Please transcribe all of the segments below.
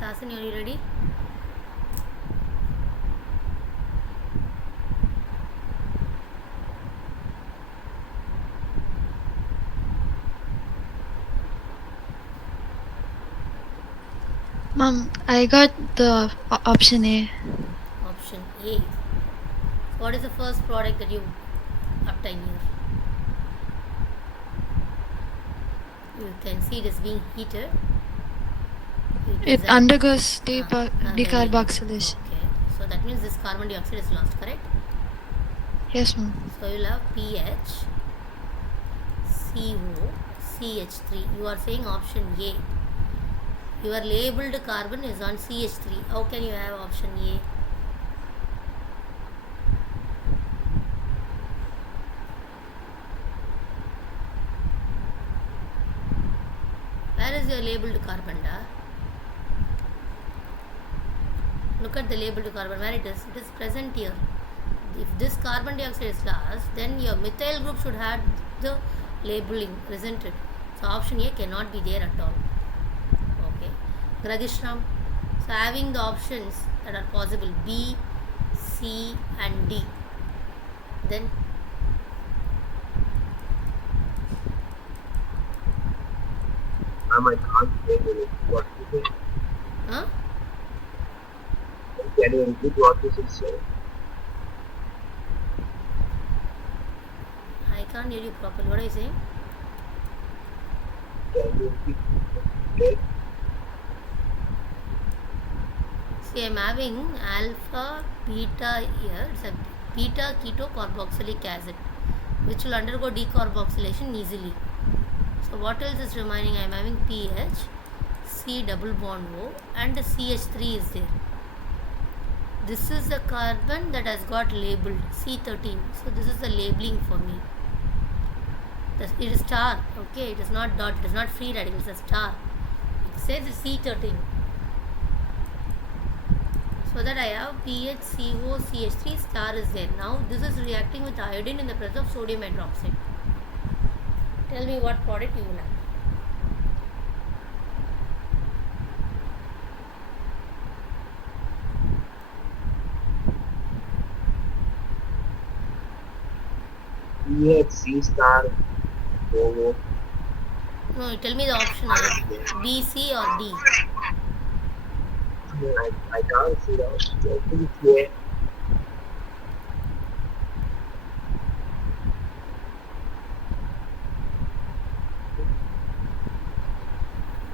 Sasan, are you ready? Mom, I got the option A. Option A. What is the first product that you obtain here? You can see it is being heated. It undergoes Very good. decarboxylation. Okay. So that means this carbon dioxide is lost, correct? Yes, ma'am. So you will have pH, CO, CH3. You are saying option A. Your labeled carbon is on CH3. How can you have option A? Where is your labeled carbon? Look at the labeled carbon. Where it is? It is present here. If this carbon dioxide is lost, then your methyl group should have the labeling, isn't it? So option A cannot be there at all. Okay. Gragishram. So having the options that are possible B, C and D. Then I can't say what you think. huh? Can you repeat what this is saying? I can't hear you properly. What are you saying? Can you repeat? Okay. See, I am having alpha, beta here. It's a beta keto carboxylic acid, which will undergo decarboxylation easily. So what else is remaining? I am having pH, C double bond O and CH3 is there. This is the carbon that has got labeled C13. So this is the labeling for me. It is star. Okay, it is not dot. It is not free radical. It is a star. It says C13. So that I have pH, CO, CH3 star is there. Now this is reacting with iodine in the presence of sodium hydroxide. Tell me what product you will have. pH, C star, O. No, tell me the option. B, C or D. I can't see the option. I think it's A.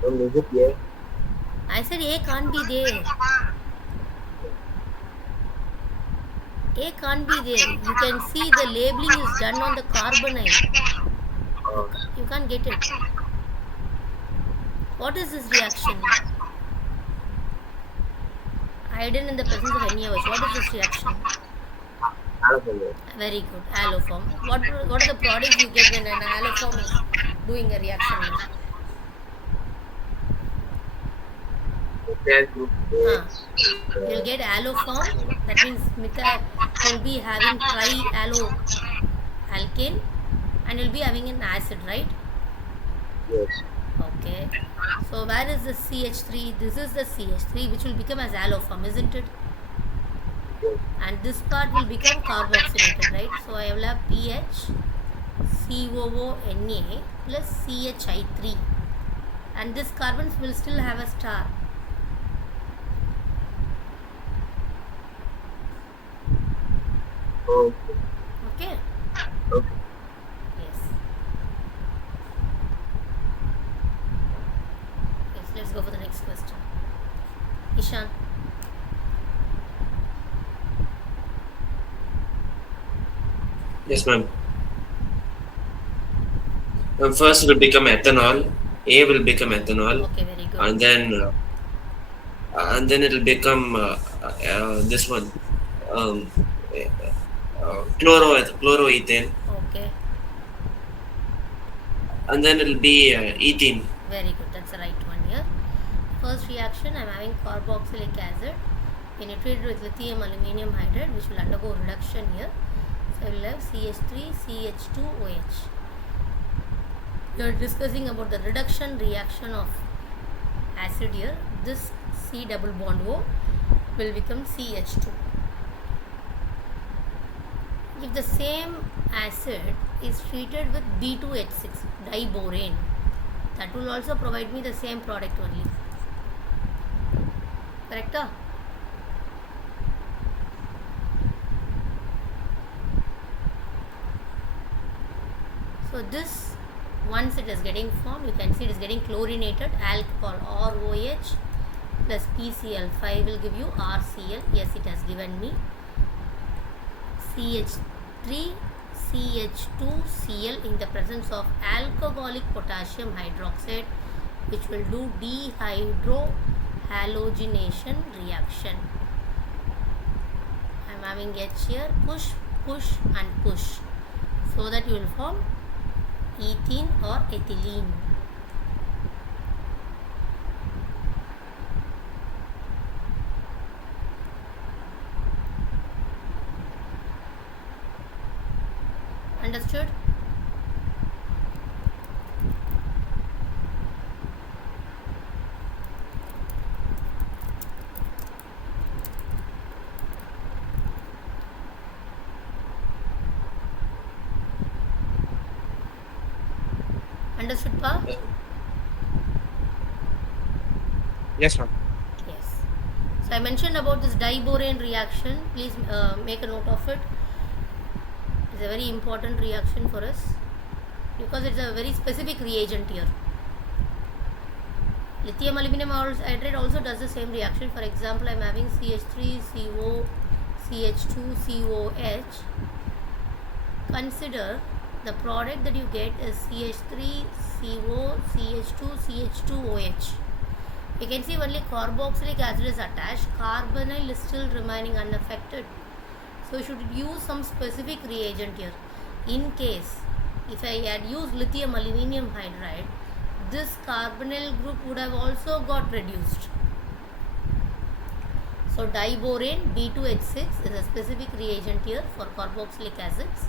Is it A? I said A can't be there. A can't be there. You can see the labeling is done on the carbonyl. You can't get it. What is this reaction? Iodine in the presence of NaOH. What is this reaction? Very good. Alloform. What are the products you get when an alloform is doing a reaction? Group you'll get alloform. That means will be having triallo alkane and you'll be having an acid, right? Yes. Okay. So where is the CH3? This is the CH3 which will become as alloform, isn't it? Yes. And this part will become carboxylated, right? So I will have pH, COONA plus CHI3. And this carbons will still have a star. Okay. Okay? Okay. Yes. Yes, let's go for the next question. Ishan. Yes, ma'am. First it will become ethanol. A will become ethanol. Okay, very good. And then it will become this one, chloroethane. Okay. And then it will be ethene. Very good. That's the right one here. First reaction, I am having carboxylic acid penetrated with lithium aluminium hydride, which will undergo reduction here. So we will have CH3, CH2OH. We are discussing about the reduction reaction of acid here. this C double bond O will become CH2. If the same acid is treated with B2H6 diborane, that will also provide me the same product only. Correct? So this, once it is getting formed, you can see it is getting chlorinated. Alcohol ROH plus PCl5 will give you RCl. Yes, it has given me CH3 CH2Cl in the presence of alcoholic potassium hydroxide, which will do dehydrohalogenation reaction. I am having H here, push, push and push, so that you will form ethene or ethylene. Understood? Understood, Pa? Yes, ma'am. Yes. So I mentioned about this diborane reaction. Please make a note of it. It's a very important reaction for us because it's a very specific reagent here. Lithium aluminum hydride also does the same reaction. For example, I am having CH3CO CH2COH. Consider the product that you get is CH3CO CH2CH2OH. You can see only carboxylic acid is attached. Carbonyl is still remaining unaffected. So you should use some specific reagent here. In case if I had used lithium aluminum hydride, this carbonyl group would have also got reduced. So diborane B2H6 is a specific reagent here for carboxylic acids.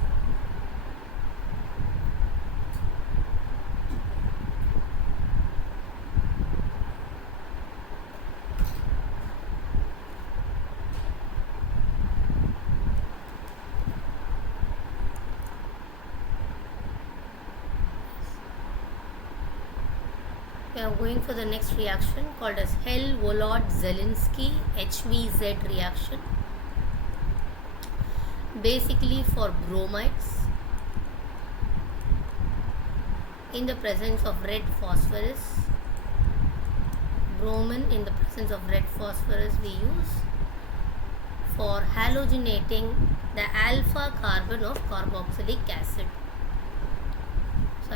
We are going for the next reaction called as Hell-Volod-Zelinsky HVZ reaction. Basically for bromides in the presence of red phosphorus. Bromine in the presence of red phosphorus we use for halogenating the alpha carbon of carboxylic acid. So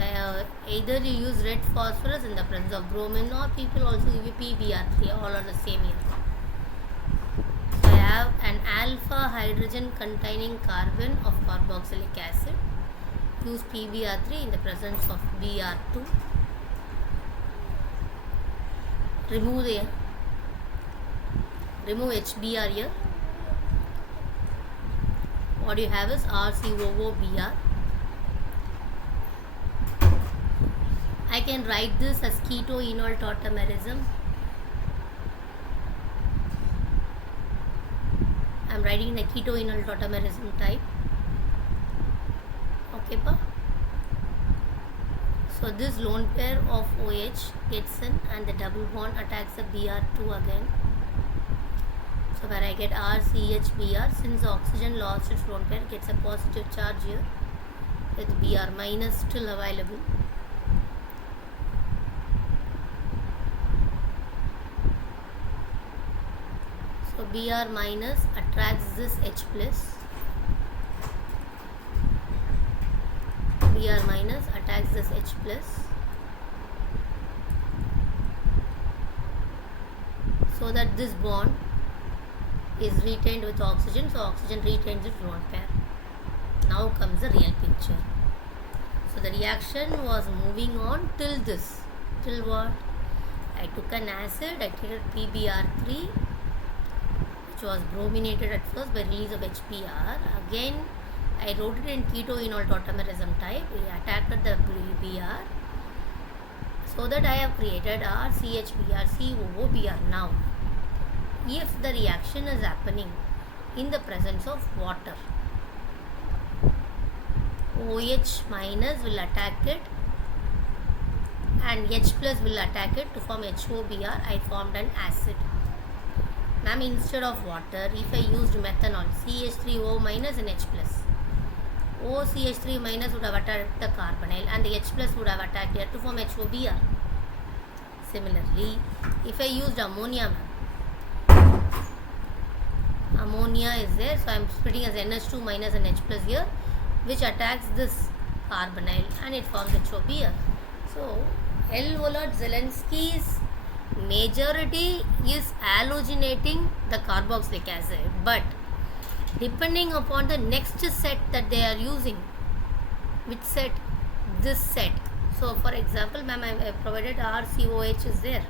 either you use red phosphorus in the presence of bromine, or people also give you PBr3, all are the same here. So I have an alpha hydrogen containing carbon of carboxylic acid. Use PBr3 in the presence of Br2. Remove HBr here. What you have is RCOOBr. I can write this as keto-enol tautomerism. I am writing in a keto-enol tautomerism type. Okay, pa? So this lone pair of OH gets in and the double bond attacks the Br2 again. So where I get RCHBr, since the oxygen lost its lone pair, gets a positive charge here with Br minus still available. So Br minus attracts this H plus. Br minus attacks this H plus. So that this bond is retained with oxygen. So oxygen retains its lone pair. Now comes the real picture. So the reaction was moving on till this. Till what? I took an acid, I treated PBr3, which was brominated at first by release of HBr. Again, I wrote it in keto-enol tautomerism type. We attacked the Br. So that I have created RCHBr Now, if the reaction is happening in the presence of water, OH minus will attack it and H plus will attack it to form HOBr. I formed an acid. Ma'am, instead of water, if I used methanol, CH3O minus and H plus, OCH3 minus would have attacked the carbonyl and the H plus would have attacked here to form HOBr. Similarly, if I used ammonia, ammonia is there, so I am splitting as NH2 minus and H plus here, which attacks this carbonyl and it forms HOBr. So, L. Volod Zelensky's majority is halogenating the carboxylic acid, but depending upon the next set that they are using, which set? This set. So for example, ma'am, I provided RCOH is there.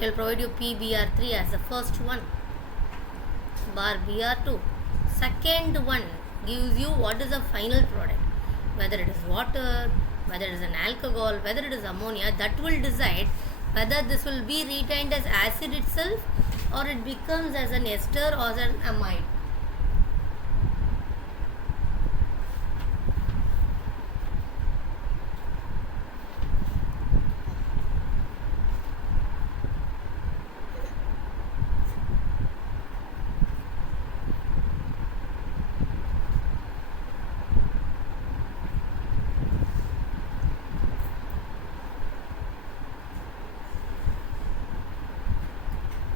They will provide you PBr3 as the first one, bar Br2. Second one gives you what is the final product, whether it is water, whether it is an alcohol, whether it is ammonia. That will decide whether this will be retained as acid itself or it becomes as an ester or as an amide.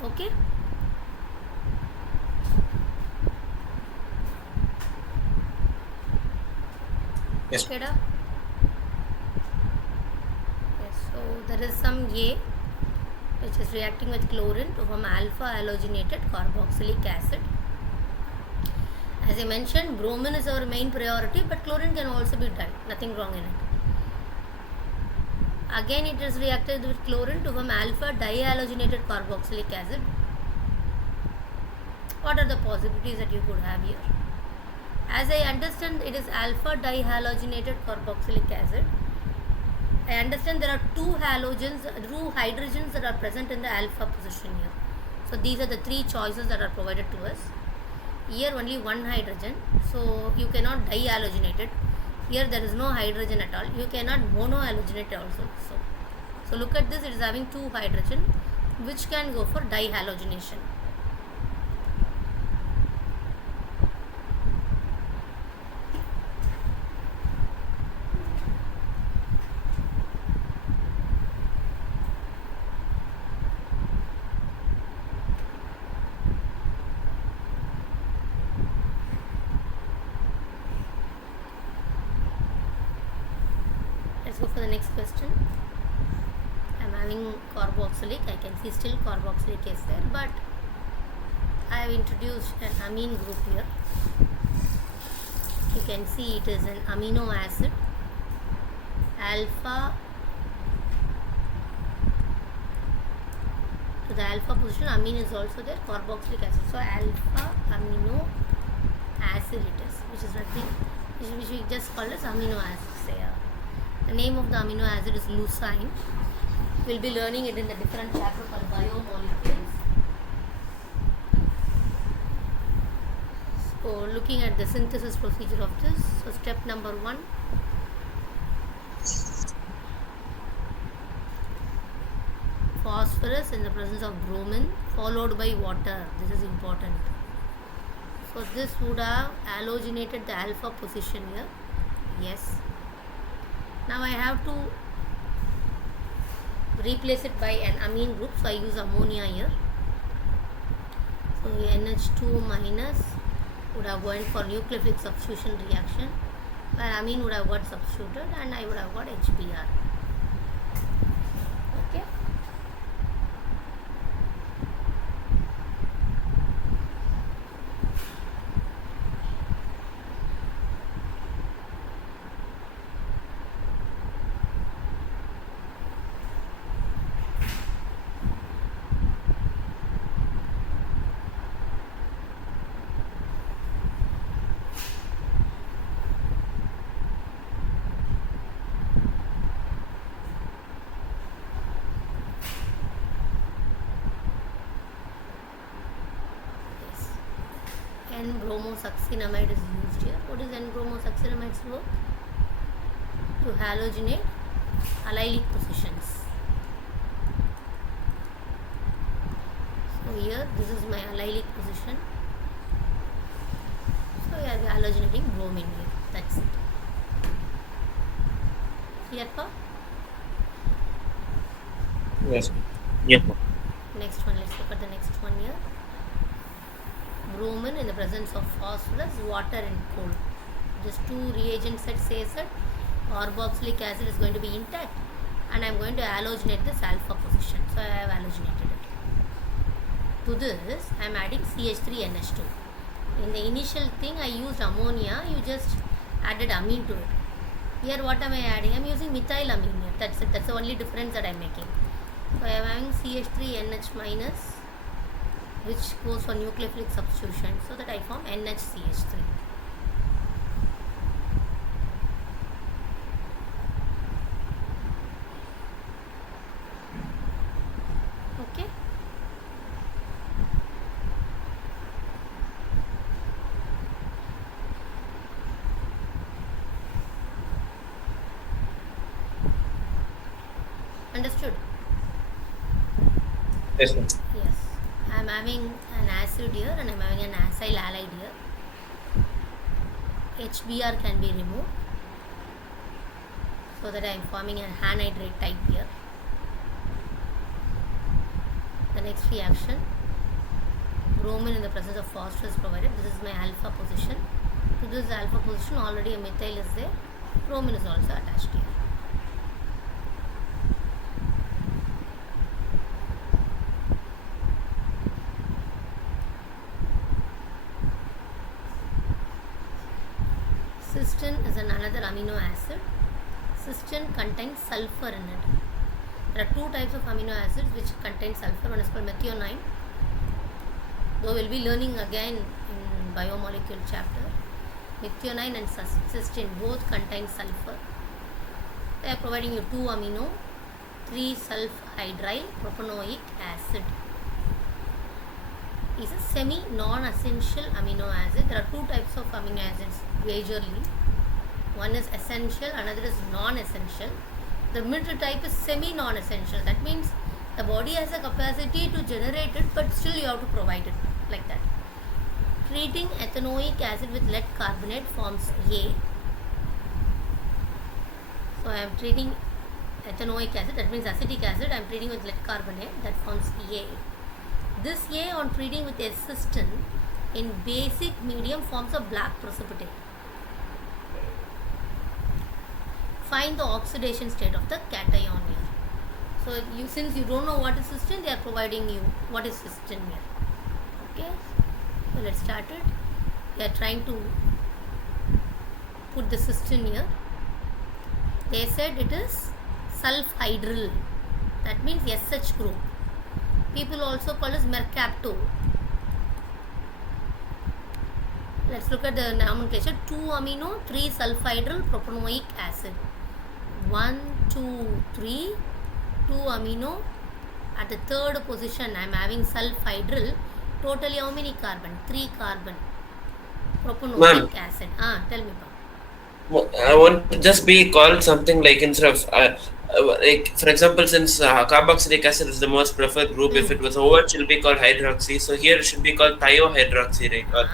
Okay. Yes. Okay, yes, so there is some A which is reacting with chlorine to form alpha halogenated carboxylic acid. As I mentioned, bromine is our main priority, but chlorine can also be done, nothing wrong in it. Again, it is reacted with chlorine to form alpha dihalogenated carboxylic acid. What are the possibilities that you could have here? As I understand, it is alpha dihalogenated carboxylic acid. I understand there are two hydrogens that are present in the alpha position here. So these are the three choices that are provided to us. Here only one hydrogen, so you cannot dihalogenate it. Here there is no hydrogen at all. You cannot monohalogenate also. So look at this, it is having two hydrogen, which can go for dihalogenation. Go for the next question. I am having carboxylic. I can see still carboxylic is there, but I have introduced an amine group here. You can see it is an amino acid. Alpha to the alpha position, amine is also there. Carboxylic acid. So alpha amino acid it is, which is nothing, which we just call as amino acid. The name of the amino acid is leucine. We will be learning it in the different chapter called biomolecules. So looking at the synthesis procedure of this. So step number 1. Phosphorus in the presence of bromine followed by water. This is important. So this would have halogenated the alpha position here. Yes. Now I have to replace it by an amine group, so I use ammonia here. So NH2 minus would have gone for nucleophilic substitution reaction, where amine would have got substituted and I would have got HBr. Okay. N-bromosuccinamide is used here. What is N-bromosuccinamide's work? To halogenate allylic positions. So here this is my allylic position. So we are halogenating bromine here. That's it. Clear pa? Yes. Yep. Next one, let's look at the next one here. Bromine in the presence of phosphorus, water and coal. Just two reagent sets says that carboxylic acid is going to be intact and I am going to halogenate this alpha position. So I have halogenated it. To this I am adding CH3NH2. In the initial thing I used ammonia, you just added amine to it. Here what am I adding? I am using methylamine here. That's it. That's the only difference that I am making. So I am having CH3NH minus, which goes for nucleophilic substitution, so that I form NHCH3. Okay. Understood? Yes, ma'am. Yes. I am having an acid here and I am having an acyl halide here. HBr can be removed so that I am forming an anhydride type here. The next reaction, bromine in the presence of phosphorus provided. This is my alpha position. To this alpha position already a methyl is there. Bromine is also attached here. Cysteine is another amino acid. Cysteine contains sulfur in it. There are two types of amino acids which contain sulfur. One is called methionine. Though we will be learning again in biomolecule chapter. Methionine and cysteine both contain sulfur. They are providing you 2 amino 3-sulfhydryl propanoic acid. Is a semi non-essential amino acid. There are two types of amino acids majorly. One is essential, another is non-essential. The middle type is semi non-essential. That means the body has a capacity to generate it, but still you have to provide it like that. Treating ethanoic acid with lead carbonate forms A. So I am treating ethanoic acid, that means acetic acid, I am treating with lead carbonate, that forms A. This A on treating with a cysteine in basic medium forms a black precipitate. Find the oxidation state of the cation here. So since you don't know what is cysteine, they are providing you what is cysteine here. Okay, so let's start it. We are trying to put the cysteine here. They said it is sulfhydryl, that means SH group. People also call it mercapto. Let's look at the nomenclature. 2 amino 3-sulfhydryl propanoic acid. 1, 2, 3, 2 amino. At the third position I am having sulfhydryl. Totally how many carbon? 3 carbon. Propanoic acid. Tell me. I want to just be called something like instead of like for example, since carboxylic acid is the most preferred group, if it was over, it should be called hydroxy. So here it should be called thiohydroxy, right?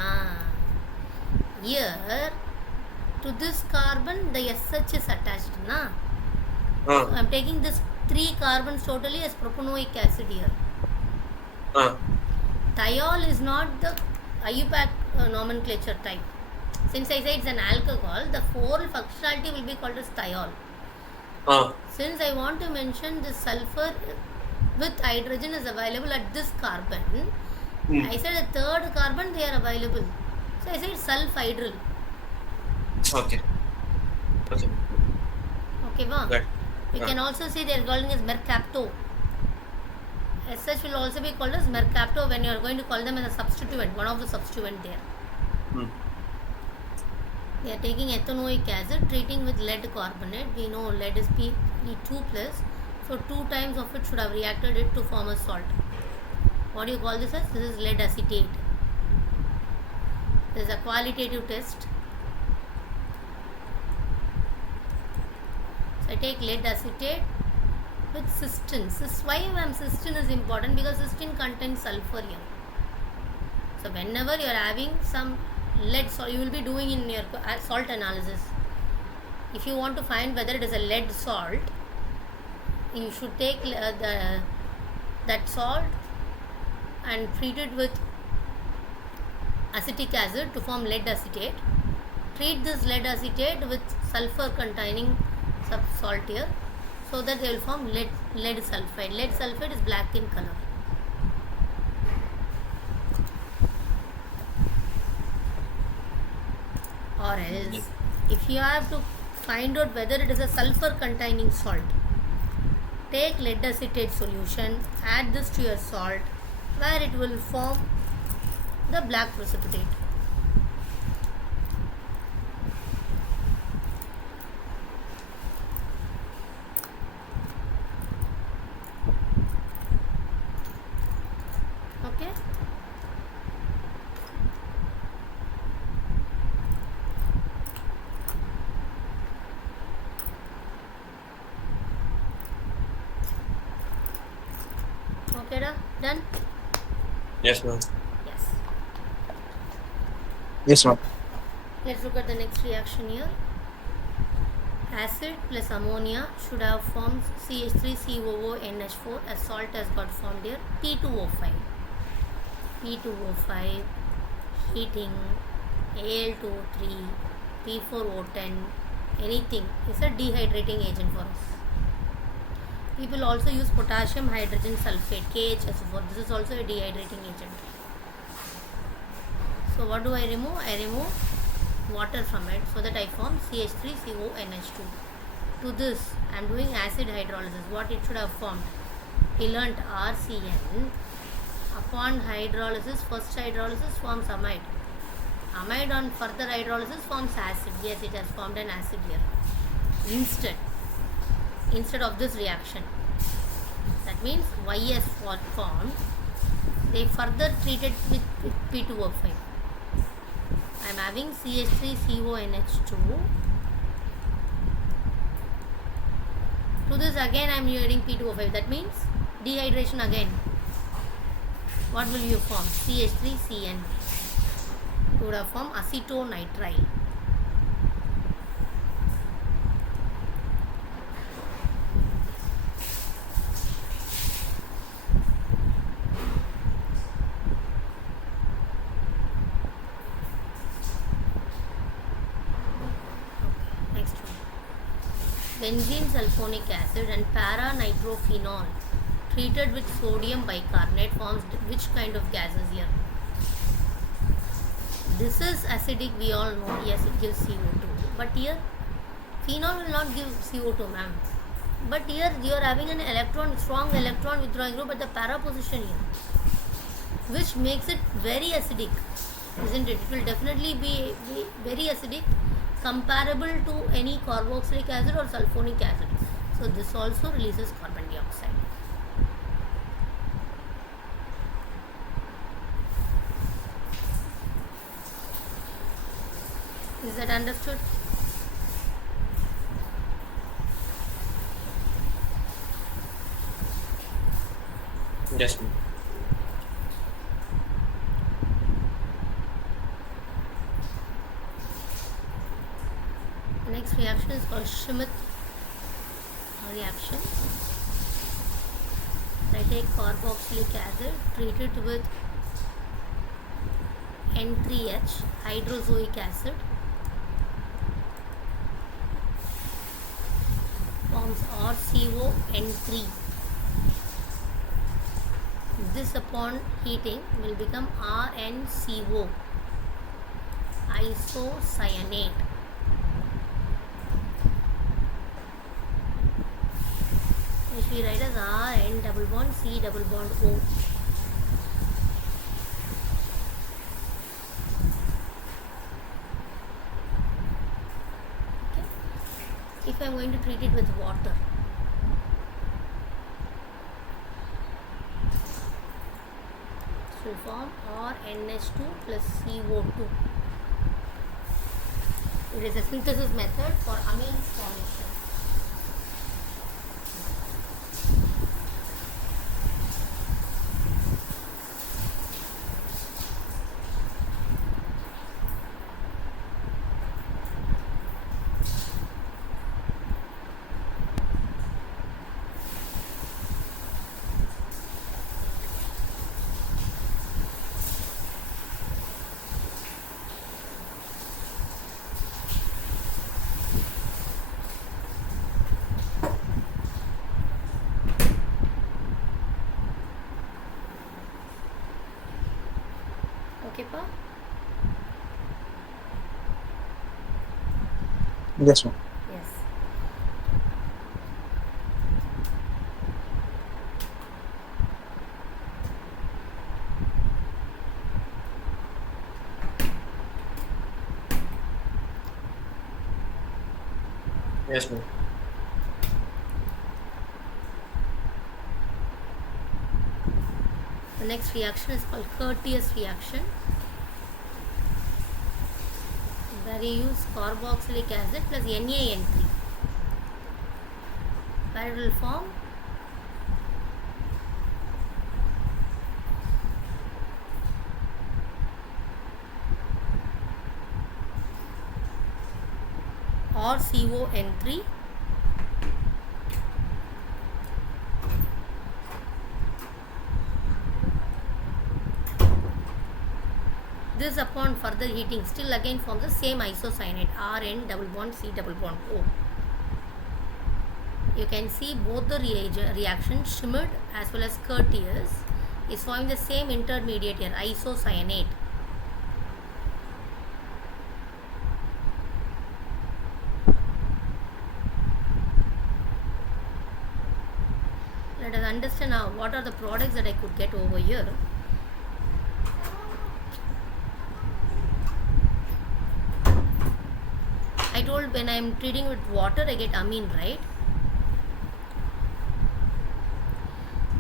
Here to this carbon the SH is attached, na? So I am taking this 3 carbons totally as propanoic acid here. Thiol is not the IUPAC nomenclature type. Since I say it's an alcohol, the whole functionality will be called as thiol. Since I want to mention the sulfur with hydrogen is available at this carbon, I said the third carbon they are available. So I said sulfhydryl. Okay. Okay, wow. We can also say they are calling as mercapto. As such will also be called as mercapto when you are going to call them as a substituent, one of the substituent there. They are taking ethanoic acid, treating with lead carbonate. We know lead is Pe2+, so 2 times of it should have reacted it to form a salt. What do you call this as? This is lead acetate. There's a qualitative test. So I take lead acetate with cystine. Why cystine is important? Because cystine contains sulfur here. So whenever you are having some lead salt, you will be doing in your salt analysis. If you want to find whether it is a lead salt, you should take that salt and treat it with acetic acid to form lead acetate. Treat this lead acetate with sulfur containing salt here, so that they will form lead sulfide. Lead sulfide is black in color. Or else, if you have to find out whether it is a sulfur containing salt, take lead acetate solution, add this to your salt, where it will form the black precipitate. Okay. Okay, done? Yes, ma'am. Yes. Yes, ma'am. Let's look at the next reaction here. Acid plus ammonia should have formed CH3COONH4 as salt has got formed here. P2O5. P2O5 heating Al2O3 P4O10 anything is a dehydrating agent for us. People also use potassium hydrogen sulfate KHSO4. This is also a dehydrating agent. So what do I remove? I remove water from it so that I form CH3CONH2. To this I am doing acid hydrolysis. What it should have formed? We learnt RCN. Upon hydrolysis, first hydrolysis forms amide. Amide on further hydrolysis forms acid. Yes, it has formed an acid here. Instead of this reaction. That means Y has formed. They further treated with P2O5. I am having CH3CONH2. To this again I am adding P2O5. That means dehydration again. What will you form? CH3CN. You would have formed acetonitrile. Next one. Benzene sulfonic acid and para-nitrophenol treated with sodium bicarbonate forms which kind of gases here? This is acidic, we all know. Yes, it gives CO2. But here, phenol will not give CO2, ma'am. But here you are having an strong electron withdrawing group at the para position here, which makes it very acidic, isn't it? It will definitely be very acidic, comparable to any carboxylic acid or sulfonic acid. So this also releases carbon dioxide. Is that understood? Yes, ma'am. The next reaction is called Schmidt reaction. I take carboxylic acid, treat it with N3H, hydrozoic acid, forms RCON3. This upon heating will become RNCO, isocyanate. Which we write as RN double bond C double bond O. Okay. If I am going to treat it with water, this will form RNH2 plus CO2. It is a synthesis method for amines formation. Okay, pa? Yes, ma'am. Yes. Yes, ma'am. The next reaction is called courteous reaction. Where you use carboxylic acid plus NaN3. Where it will form RCON3 this upon further heating still again forms the same isocyanate Rn double bond C double bond O. You can see both the reaction shimmered as well as courteous is forming the same intermediate here, isocyanate. Let us understand now what are the products that I could get over here. I told when I am treating with water I get amine, right?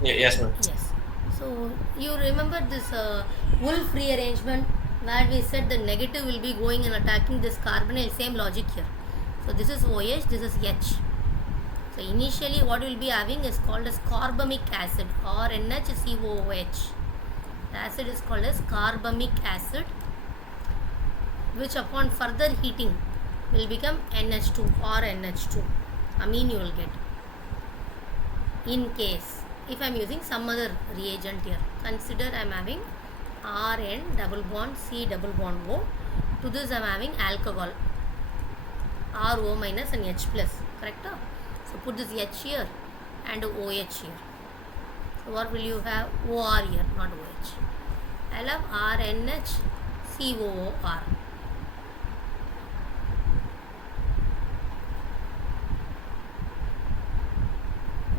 Yes, ma'am. Yes. So you remember this wolf rearrangement where we said the negative will be going and attacking this carbonyl, same logic here. So this is OH, this is H. So initially what we will be having is called as carbamic acid or NHCOOH. The acid is called as carbamic acid, which upon further heating will become NH2 or NH2. Amine you will get. In case if I am using some other reagent here, consider I am having Rn double bond C double bond O. To this I am having alcohol RO minus and H plus, correct? So put this H here and OH here. So what will you have? OR here, not OH. I will have RNHCOOR.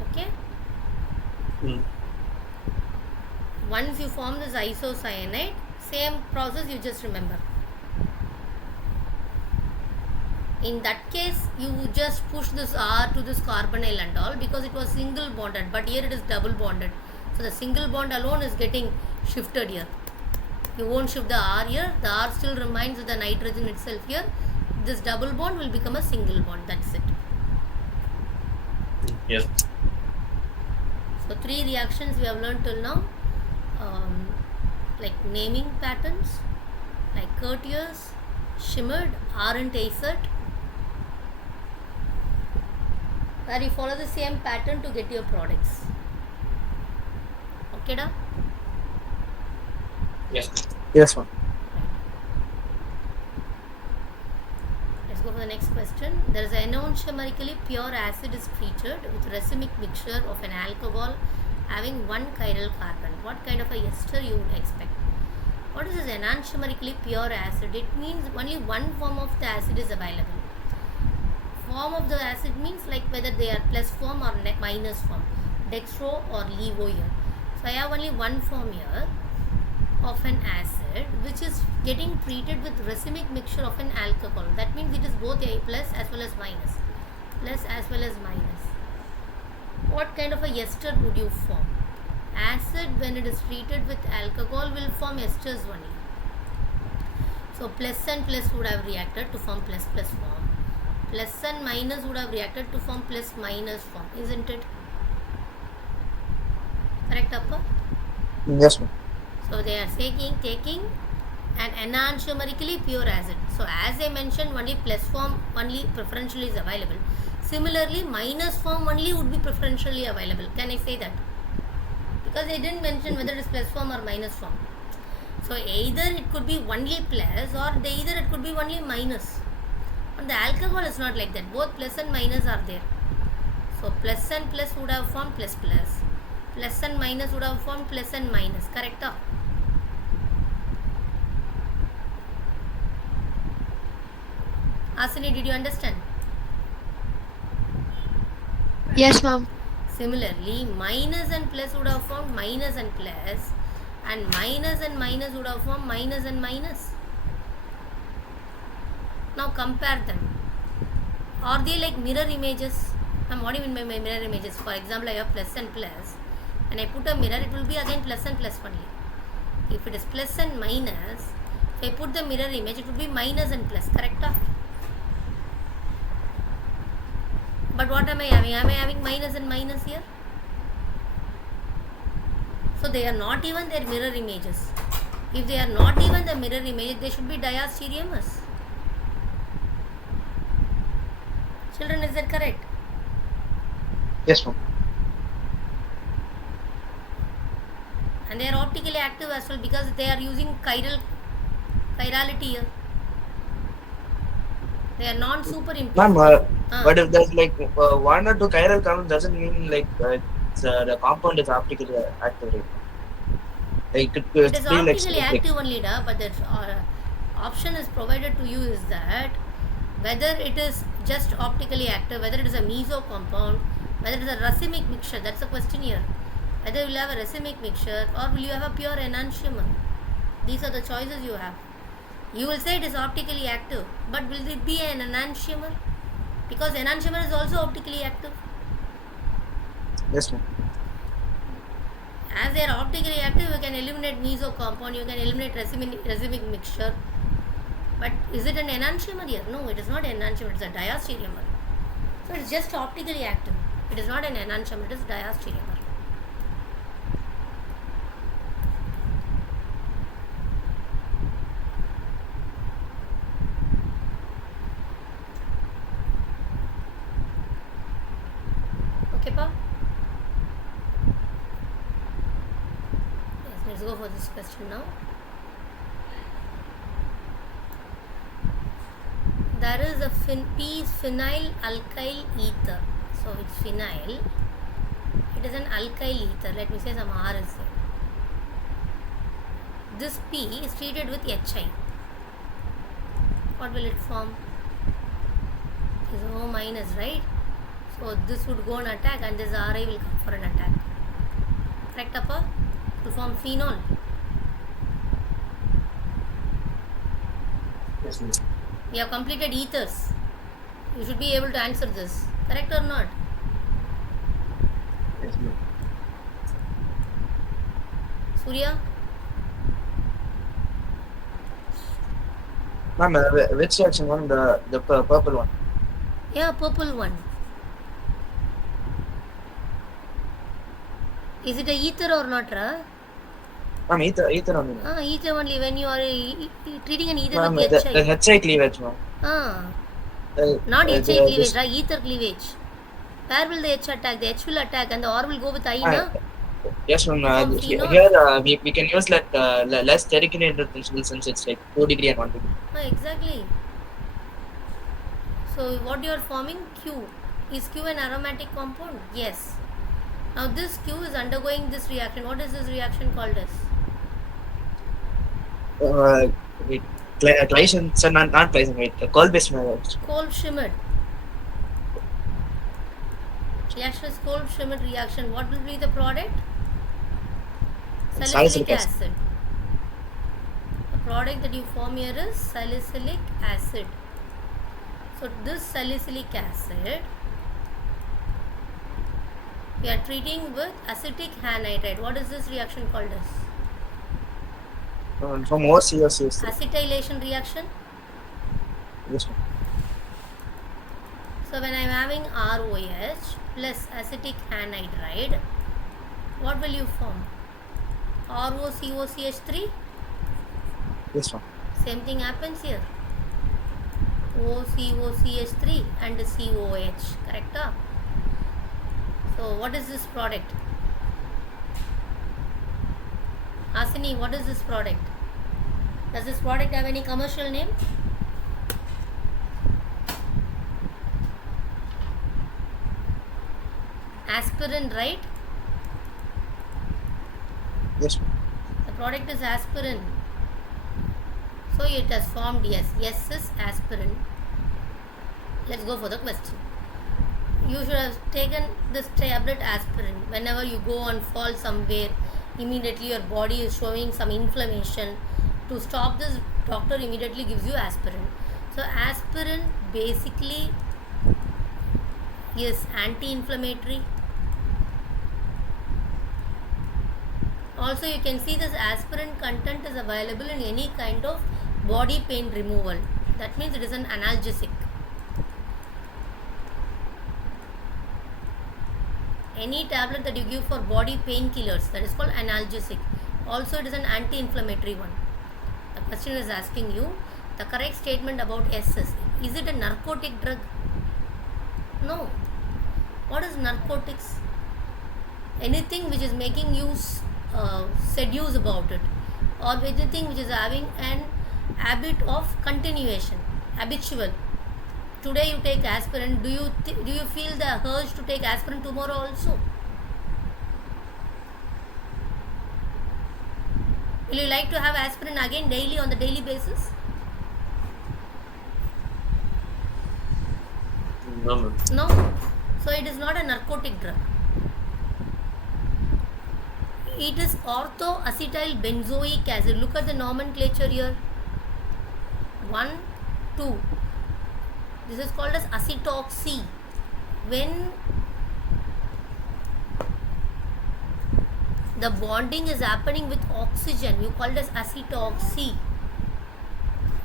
Okay. Once you form this isocyanate, same process you just remember. In that case, you just push this R to this carbonyl and all because it was single bonded, but here it is double bonded. So the single bond alone is getting shifted here. You won't shift the R here, the R still remains with the nitrogen itself here. This double bond will become a single bond, that's it. Yes. So 3 reactions we have learned till now, like naming patterns, like courteous, shimmered, aren't acid, where you follow the same pattern to get your products. Okay, da? Yes. Yes, ma'am. Let's go for the next question. There is an enantiomerically pure acid is treated with racemic mixture of an alcohol having 1 chiral carbon. What kind of a ester you would expect? What is this enantiomerically pure acid? It means only one form of the acid is available. Form of the acid means like whether they are plus form or minus form, dextro or levo here. So I have only one form here of an acid which is getting treated with racemic mixture of an alcohol. That means it is both A plus as well as minus. Plus as well as minus. What kind of a ester would you form? Acid when it is treated with alcohol will form esters only. So plus and plus would have reacted to form plus plus form. Plus and minus would have reacted to form plus minus form, isn't it? Correct, Appa? Yes, ma'am. So they are taking an enantiomerically pure acid. So as I mentioned, only plus form only preferentially is available. Similarly, minus form only would be preferentially available. Can I say that? Because they didn't mention whether it is plus form or minus form. So either it could be only plus or either it could be only minus. On the alcohol is not like that. Both plus and minus are there. So plus and plus would have formed plus plus. Plus and minus would have formed plus and minus. Correct? Asini, did you understand? Yes, ma'am. Similarly, minus and plus would have formed minus and plus, and minus would have formed minus and minus. Now compare them. Are they like mirror images? What do you mean by mirror images? For example, I have plus and plus. When I put a mirror, it will be again plus and plus only. If it is plus and minus, if I put the mirror image, it will be minus and plus. Correct? But what am I having? Am I having minus and minus here? So they are not even their mirror images. If they are not even the mirror image, they should be diastereomers. Children, is that correct? Yes, ma'am. And they are optically active as well because they are using chirality here. They are non-superimposed. Ma'am, but if there's like one or two chiral compounds, doesn't mean like the compound is optically active, right? Like It it's is be like optically active only, but the option is provided to you is that whether it is just optically active, whether it is a meso compound, whether it is a racemic mixture, that's the question here. Whether you will have a racemic mixture or will you have a pure enantiomer. These are the choices you have. You will say it is optically active, but will it be an enantiomer? Because enantiomer is also optically active. Yes, ma'am. As they are optically active, you can eliminate meso compound, you can eliminate racemic mixture. But is it an enantiomer here? No, it is not an enantiomer, it is a diastereomer. So it is just optically active. It is not an enantiomer, it is diastereomer. Okay, pa? Yes, let's go for this question now. There is a phenyl alkyl ether. So it's phenyl. It is an alkyl ether. Let me say some R is there. This P is treated with HI. What will it form? It is O minus, right? So this would go on attack and this Ri will come for an attack. Correct, Appa? To form phenol. Yes, ma'am. We have completed ethers. You should be able to answer this. Correct or not? Yes, ma'am. Surya? Ma'am, which section one? The purple one. Yeah, purple one. Is it a ether or not, Ra? Ma'am, ether only. Ma'am, Ether only when you are treating an ether ma'am with the HI. HI cleavage, ma'am. Not HI the- cleavage, this- right? Ether cleavage. Where will the H attack? The H will attack and the R will go with I, na? Yes, ma'am. From Here phenol. we can use like less dedicated principle since it's like 2 degree and 1 degree. Exactly. So what you are forming? Q. Is Q an aromatic compound? Yes. Now this Q is undergoing this reaction. What is this reaction called as? Wait, Glycine, so not glycine, wait, Kolbe-based methods. Kolb-Schmidt. Reaction is Kolb-Schmidt reaction. What will be the product? Salicylic acid. The product that you form here is salicylic acid. So this salicylic acid we are treating with acetic anhydride. What is this reaction called as? From OCOCH3. Acetylation reaction. Yes, ma'am. So when I am having ROH plus acetic anhydride, what will you form? ROCOCH3. Yes, ma'am. Same thing happens here. OCOCH3 and COH. Correct? So what is this product? Asini, what is this product? Does this product have any commercial name? Aspirin, right? Yes, ma'am. The product is aspirin. So it has formed yes. Yes is aspirin. Let's go for the question. You should have taken this tablet aspirin. Whenever you go and fall somewhere, immediately your body is showing some inflammation. To stop this, doctor immediately gives you aspirin. So aspirin basically is anti-inflammatory. Also you can see this aspirin content is available in any kind of body pain removal. That means it is an analgesic. Any tablet that you give for body painkillers, that is called analgesic. Also it is an anti-inflammatory one. The question is asking you the correct statement about SS. Is it a narcotic drug? No. What is narcotics? Anything which is making you seduce about it, or anything which is having an habit of continuation, habitual. Today you take aspirin. Do you feel the urge to take aspirin tomorrow also? Will you like to have aspirin again daily on the daily basis? No, ma'am. No. So it is not a narcotic drug. It is orthoacetyl benzoic acid. Look at the nomenclature here. 1, 2. This is called as acetoxy. When the bonding is happening with oxygen, you call it as acetoxy.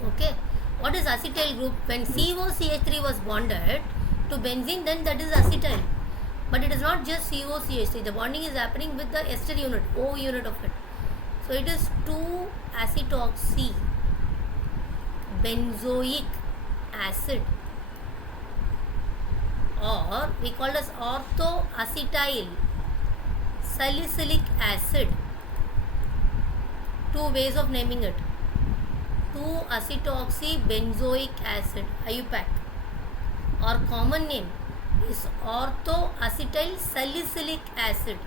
Okay. What is acetyl group? When COCH3 was bonded to benzene, then that is acetyl. But it is not just COCH3. The bonding is happening with the ester unit, O unit of it. So it is 2-acetoxy benzoic acid, or we call it as orthoacetyl salicylic acid. Two ways of naming it. 2-acetoxy benzoic acid, IUPAC, or common name is orthoacetyl salicylic acid.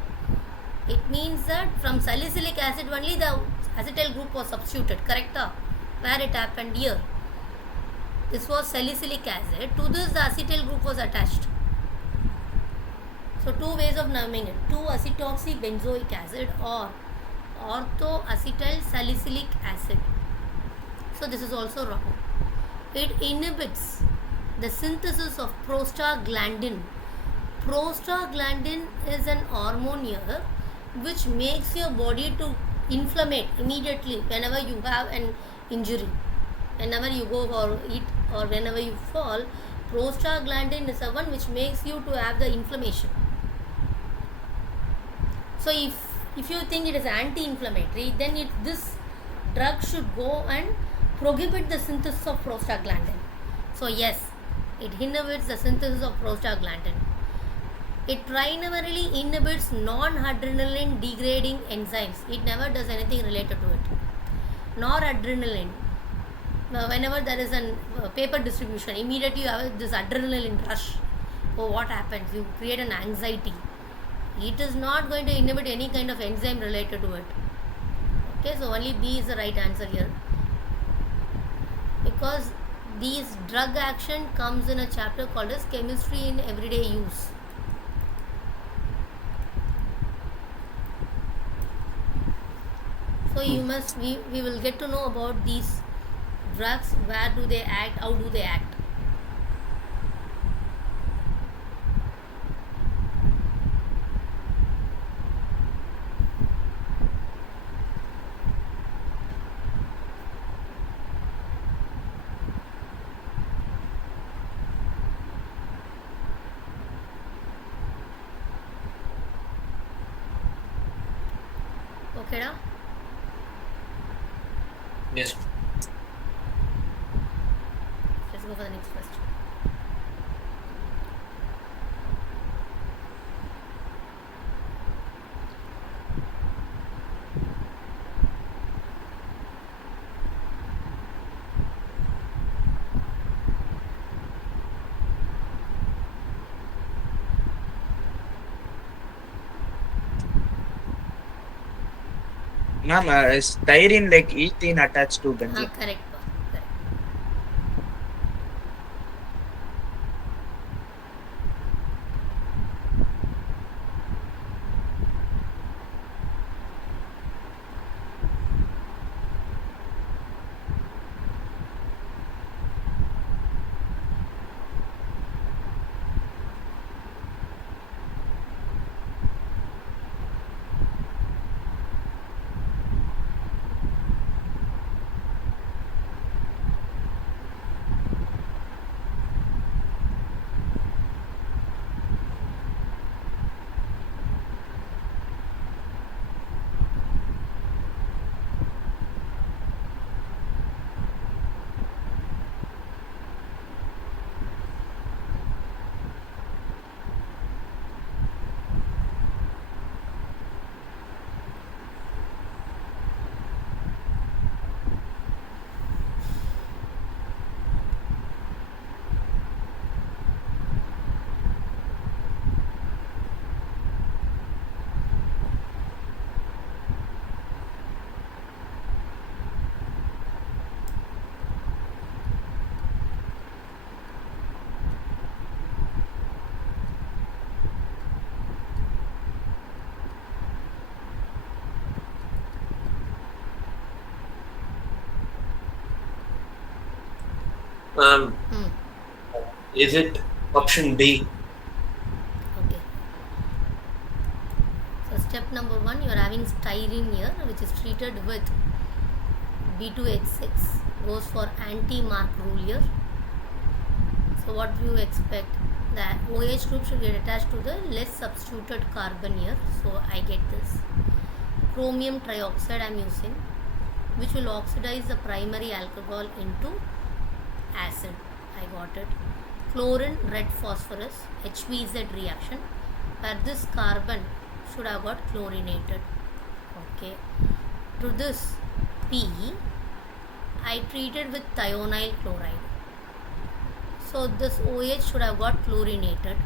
It means that from salicylic acid only the acetyl group was substituted, correct? Where it happened here. This was salicylic acid. To this the acetyl group was attached. So two ways of naming it. 2-acetoxy benzoic acid or orthoacetyl salicylic acid. So this is also wrong. It inhibits the synthesis of prostaglandin. Prostaglandin is an hormone here which makes your body to inflammate immediately whenever you have an injury. Whenever you go for it or whenever you fall, prostaglandin is the one which makes you to have the inflammation. So if you think it is anti-inflammatory, then this drug should go and prohibit the synthesis of prostaglandin. So yes, it inhibits the synthesis of prostaglandin. It primarily inhibits non-adrenaline degrading enzymes. It never does anything related to it. Noradrenaline. Whenever there is a paper distribution, immediately you have this adrenaline rush. Oh, what happens? You create an anxiety. It is not going to inhibit any kind of enzyme related to it. Okay, so only B is the right answer here. Because these drug action comes in a chapter called as chemistry in everyday use. So we will get to know about these drugs, where do they act, how do they act. Okay, da? Yes. Let's go for the next question. Ma'am, is styrene like ethene attached to benzene? Correct, pa. Correct. Hmm. Is it option D? Okay. So step number 1, you are having styrene here, which is treated with B2H6, goes for anti-mark rule here. So what do you expect? That OH group should get attached to the less substituted carbon here. So I get this. Chromium trioxide I am using, which will oxidize the primary alcohol into acid. I got it. Chlorine, red phosphorus, HVZ reaction, where this carbon should have got chlorinated. Okay. To this P, I treated with thionyl chloride. So this OH should have got chlorinated.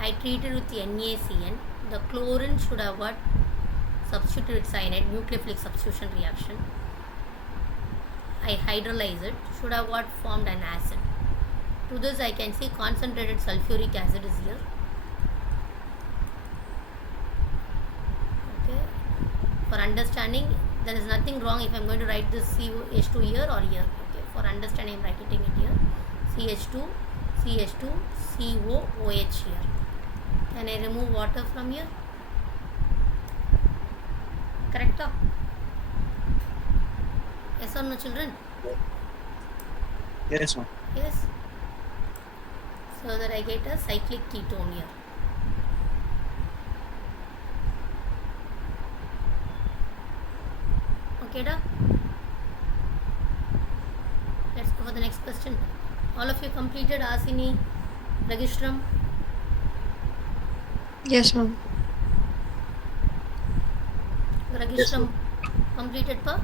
I treated with NaCN. The chlorine should have got substituted with cyanide, nucleophilic substitution reaction. I hydrolyze it, should have got formed an acid. To this I can see concentrated sulfuric acid is here. Okay. For understanding, there is nothing wrong if I am going to write this CH2 here or here. Okay. For understanding, I am writing it here. CH2, CH2, COOH here. Can I remove water from here? Correct? Yes or no, children? Yes, ma'am. Yes. So that I get a cyclic ketone here. Okay, da? Let's go for the next question. All of you completed Asini, Ragishram? Yes, ma'am. Ragishram completed pa?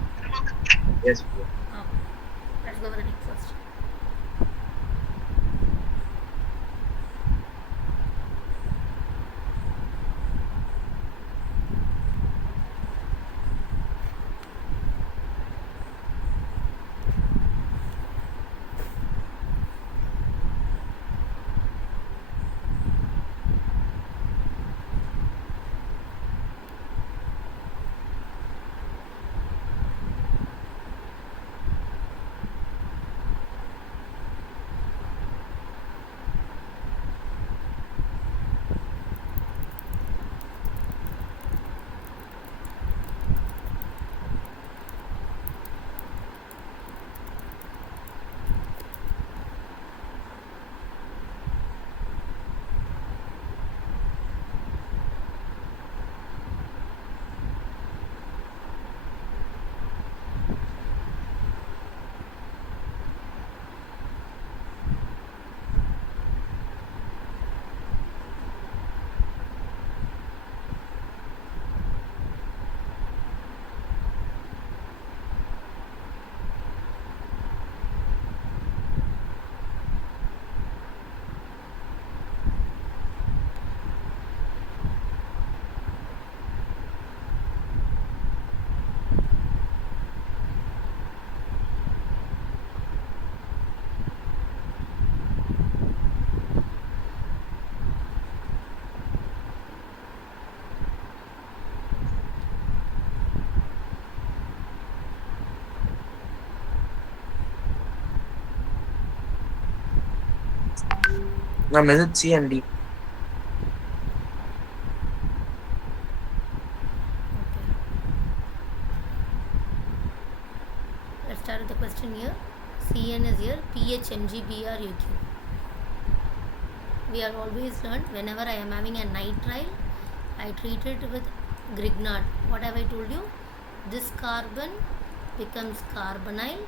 Yes. Oh. Let's go for the next question. Ma'am, is it C and D? Okay. Let's start with the question here. CN is here, pH, Mg, Br, UQ. We have always learned whenever I am having a nitrile, I treat it with Grignard. What have I told you? This carbon becomes carbonyl,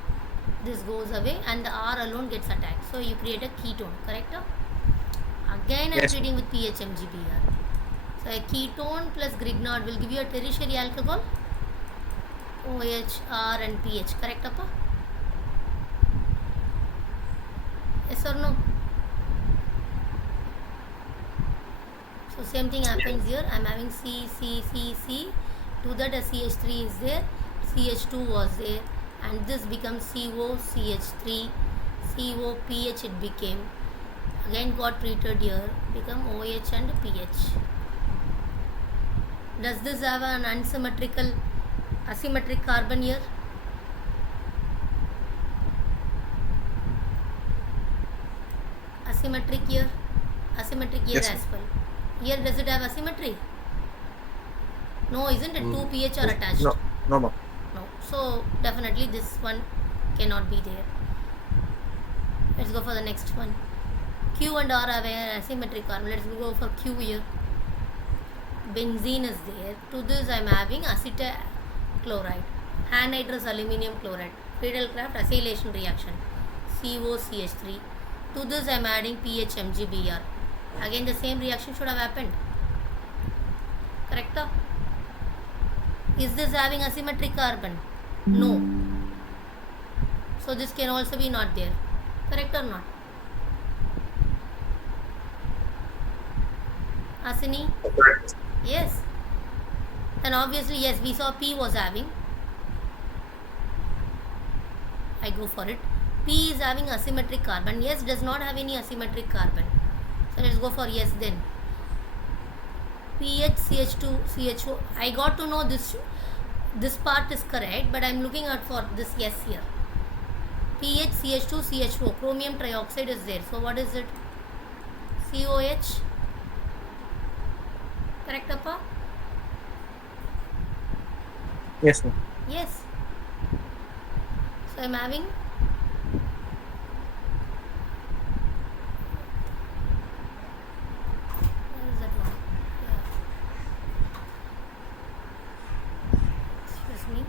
this goes away, and the R alone gets attacked. So you create a ketone, correct? Again I am Yes, treating with pH, Mg, Br. So a ketone plus Grignard will give you a tertiary alcohol, OH, R and pH, correct? Appa? Yes or no? So same thing happens here. I am having C, C, C, C. To that a CH3 is there, CH2 was there, and this becomes CO, CH3, CO, pH it became. Again got treated here, become OH and pH. Does this have an asymmetric carbon here? Asymmetric here yes, as well. Here does it have asymmetry? No, isn't it? Two pH are attached. no, no, ma'am. No. So definitely this one cannot be there. Let's go for the next one. Q and R have an asymmetric carbon. Let's go for Q here. Benzene is there. To this I am having acetyl chloride, anhydrous aluminum chloride, Friedel-Crafts acylation reaction, COCH3. To this I am adding pH, Mg, Br. Again the same reaction should have happened. Correct? Is this having asymmetric carbon? No. So this can also be not there. Correct or not? Asini? Correct. Yes. Then obviously yes, we saw P was having. I go for it. P is having asymmetric carbon. Yes does not have any asymmetric carbon. So let's go for yes then. pH, CH2, CHO. I got to know this part is correct, but I am looking out for this yes here. pH, CH2, CHO. Chromium trioxide is there. So what is it? COH. Correct, Appa? Yes, ma'am. Yes. So I am having where is that one? Yeah. Excuse me.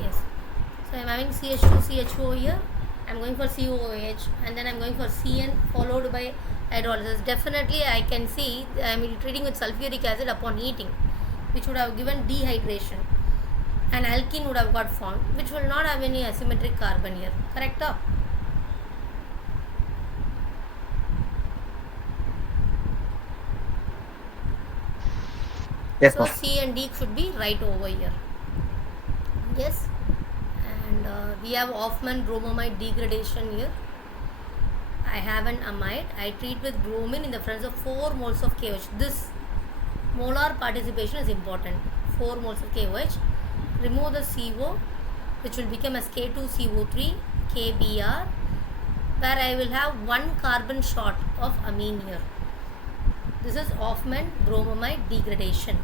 Yes. So I am having CH2, CHO here. I am going for COOH, and then I am going for CN followed by hydrolysis. Definitely I can see I am treating with sulfuric acid upon heating, which would have given dehydration, and alkene would have got formed, which will not have any asymmetric carbon here. Correct? Yes, So ma'am. C and D should be right over here. Yes. And we have Hoffman bromamide degradation here. I have an amide. I treat with bromine in the presence of 4 moles of KOH. This molar participation is important. 4 moles of KOH. Remove the CO, which will become as K2CO3, KBr, where I will have 1 carbon short of amine here. This is Hoffman bromamide degradation.